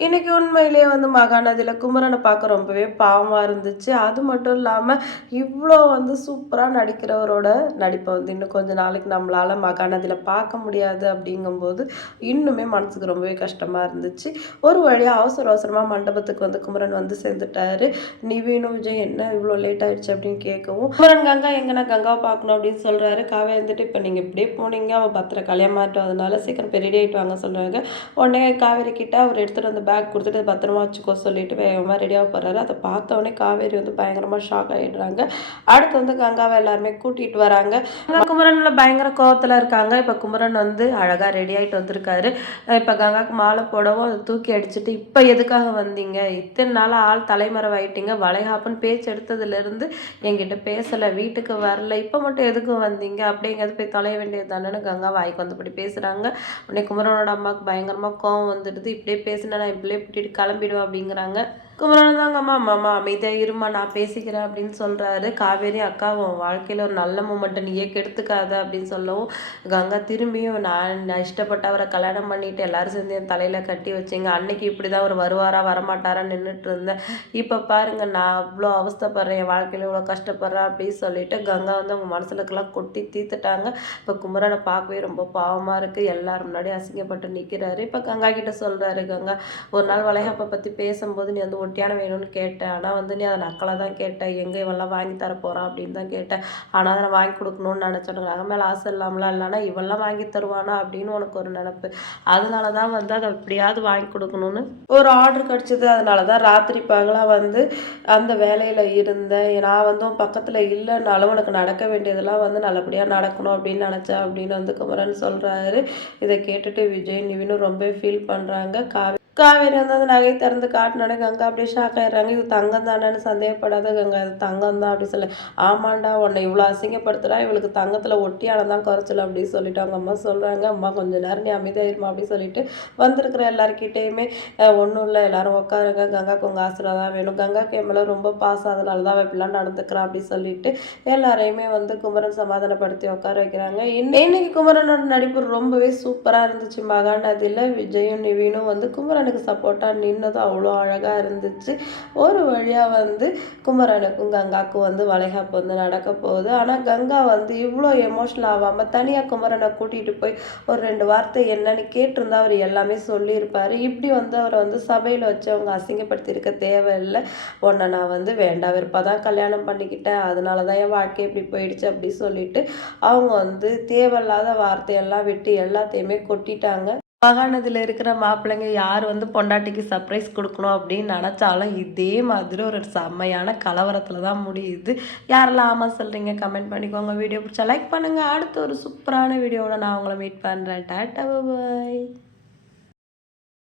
இன்னைக்கு உண்மையிலேயே வந்து மகாநதியில குமரன பார்க்க ரொம்பவே பாவமா இருந்துச்சு. அது மட்டும் இல்லாம, இவ்ளோ வந்து சூப்பரா நடிக்கிறவரோட நடிப்ப வந்து இன்னும் கொஞ்ச நாளைக்கு நம்மளால மகாநதியில பார்க்க முடியாது அப்படிங்கும்போது, இன்னுமே மனசுக்கு ரொம்பவே கஷ்டமா இருந்துச்சு. ஒரு வழியா அவசர அவசரமா மண்டபத்துக்கு வந்து குமரன் வந்து சேர்ந்துட்டாரு. நிவினும், விஜய் என்ன இவ்ளோ லேட் ஆயிடுச்சு அப்படின்னு கேட்கவும், குமரன் கங்கா எங்கன்னா கங்காவ பார்க்கணும் அப்படின்னு சொல்றாரு. காவியா இருந்துட்டு, இப்ப நீங்க இப்படியே போனீங்க, அவ பத்திர கல்யாணமாட்டும் அதனால சீக்கிரம் போய் ரெடி ஆயிட்டு வாங்க சொல்றாங்க. உடனே காவேரி கிட்ட அவர் எடுத்துட்டு வந்த பேக் குடுத்துட்டு பத்திரமா வச்சுக்கோ சொல்லிட்டு வேகமா ரெடியாக போறாரு. அத பார்த்தோனே காவேரி வந்து பயங்கரமா ஷாக் ஆயிடுறாங்க. அடுத்து வந்து கங்காவ எல்லாருமே கூட்டிட்டு வராங்க. குமரன்ல பயங்கர கோவத்துல இருக்காங்க. இப்ப குமரன் வந்து அழகா ரெடி ஆயிட்டு வந்திருக்காரு. இப்ப கங்காக்கு மாலை போடவும் அத தூக்கி அடிச்சுட்டு, இப்ப எதுக்காக வந்தீங்க? இத்தனை நாளா ஆள் தலைமறைவாயிட்டீங்க. வளைகாப்புன்னு பேச்சு எடுத்ததுலேருந்து என்கிட்ட பேசல, வீட்டுக்கு வரல. இப்ப மட்டும் எதுக்கு வந்தீங்க? அப்படியே எங்கேயாவது போய் தொலைய வேண்டியது தானேன்னு கங்கா வாய்க்கு வந்தபடி பேசுறாங்க. உடனே குமரனோட அம்மாவுக்கு பயங்கரமா கோவம் வந்துடுது. இப்படியே பேசினா நான் இப்படியே கூட்டிட்டு கிளம்பிடுவேன் அப்படிங்கிறாங்க. குமரன் தாங்க அம்மா அம்மா அமைதியா இருமா நான் பேசிக்கிறேன் அப்படின்னு சொல்றாரு. காவேரி அக்கா உன் வாழ்க்கையில ஒரு நல்ல மூமெண்ட்டை நீயே கெடுத்துக்காத அப்படின்னு சொல்லவும், கங்கா திரும்பியும் நான் இஷ்டப்பட்டவரை கல்யாணம் பண்ணிட்டு எல்லாரும் சேர்ந்து என் தலையில கட்டி வச்சிங்க. அன்னைக்கு இப்படிதான் அவர் வருவாரா வரமாட்டாரா நின்றுட்டு இருந்தேன். இப்ப பாருங்க நான் அவ்வளோ அவஸ்தைப்படுறேன், என் வாழ்க்கையில இவ்வளோ கஷ்டப்படுறேன் அப்படின்னு சொல்லிட்டு கங்கா வந்து அவங்க மனசுலக்கெல்லாம் கொட்டி தீர்த்துட்டாங்க. இப்போ குமரனை பார்க்கவே ரொம்ப பாவமா இருக்கு. எல்லாரும் முன்னாடி அசிங்கப்பட்டு நிற்கிறாரு. இப்போ கங்கா கிட்ட சொல்றாரு. கங்கா ஒரு நாள் வளைகாப்பை பத்தி பேசும்போது நீ வந்து ஒட்டியான வேணும்னு கேட்டேன். ஆனா வந்து நீ அதை நக்கலா தான் கேட்ட. எங்க இவெல்லாம் வாங்கி தர போறான் அப்படின்னு தான் கேட்டேன். ஆனா அதை நான் வாங்கி கொடுக்கணும்னு நினைச்சேன். நகை மேல ஆசை இல்லாமலாம் இல்லைன்னா இவெல்லாம் வாங்கி தருவானா அப்படின்னு உனக்கு ஒரு நினப்பு. அதனாலதான் வந்து அதை எப்படியாவது வாங்கி கொடுக்கணும்னு ஒரு ஆர்டர் கிடைச்சது. அதனாலதான் ராத்திரி பகலா வந்து அந்த வேலையில இருந்தேன். நான் வந்து உன் பக்கத்துல இல்லைன்னாலும் உனக்கு நடக்க வேண்டியதெல்லாம் வந்து நல்லபடியா நடக்கணும் அப்படின்னு நினைச்சேன் அப்படின்னு வந்து குமரன் சொல்றாரு. இதை கேட்டுட்டு விஜய் நிவினும் ரொம்ப ஃபீல் பண்றாங்க. காவேரி வந்து அந்த நகையை திறந்து காட்டினோடனே கங்கா அப்படியே ஷாக் ஆயிடுறாங்க. இது தங்கம் தானேன்னு சந்தேகப்படாத கங்கா, இது தங்கம் தான் அப்படி சொல்லி, ஆமாண்டா உன்னை இவ்வளோ அசிங்கப்படுத்துறா, இவளுக்கு தங்கத்தில் ஒட்டியானம் தான் குறைச்சல் அப்படின்னு சொல்லிட்டு அவங்க அம்மா சொல்கிறாங்க. அம்மா கொஞ்சம் நேரம் நீ அமைதியாயிருமா அப்படின்னு சொல்லிட்டு வந்திருக்கிற எல்லாருக்கிட்டேயுமே ஒன்றும் இல்லை எல்லாரும் உட்காருங்க, கங்காக்கு உங்கள் ஆசீர்வாதம் வேணும், கங்காக்கு என் மேலே ரொம்ப பாசம் அதனால தான் அவள் இப்படிலாம் நடந்துக்கிறான் அப்படின்னு சொல்லிட்டு எல்லாரையுமே வந்து குமரன் சமாதானப்படுத்தி உட்கார வைக்கிறாங்க. இன்னைக்கு குமரனோட நடிப்பு ரொம்பவே சூப்பராக இருந்துச்சு. மகாநதியில் விஜயும் நிவினும் வந்து குமரன் எனக்கு சப்போர்ட்டாக நின்னதும் அவ்வளோ அழகாக இருந்துச்சு. ஒரு வழியாக வந்து குமரனுக்கும் கங்காவுக்கும் வந்து வளைகாப்பு வந்து நடக்க போகுது. ஆனால் கங்கா வந்து இவ்வளோ எமோஷனல் ஆகாமல் தனியாக குமரனை கூட்டிகிட்டு போய் ஒரு 2 வார்த்தை என்னன்னு கேட்டிருந்தா அவர் எல்லாமே சொல்லியிருப்பார். இப்படி வந்து அவரை வந்து சபையில் வச்சு அவங்க அசிங்கப்படுத்தியிருக்க தேவையில்லை. உன்னை நான் வந்து வேண்டாம் வெறுப்பாக தான் கல்யாணம் பண்ணிக்கிட்டேன், அதனால தான் என் வாழ்க்கை இப்படி போயிடுச்சு அப்படி சொல்லிட்டு அவங்க வந்து தேவையில்லாத வார்த்தையெல்லாம் விட்டு எல்லாத்தையுமே கொட்டிட்டாங்க. மகாநதியில இருக்கிற மாப்பிள்ளைங்க யார் வந்து பொண்டாட்டிக்கு சர்ப்ரைஸ் கொடுக்கணும் அப்படின்னு நினச்சாலும் இதே மாதிரி ஒரு செம்மையான கலவரத்தில் தான் முடியுது. யாரெல்லாம் ஆமாம் சொல்கிறீங்க கமெண்ட் பண்ணிக்கோங்க. வீடியோ பிடிச்சா லைக் பண்ணுங்கள். அடுத்து ஒரு சூப்பரான வீடியோவோட நான் உங்களை மீட் பண்ணுறேன். டாட்டா பாய்.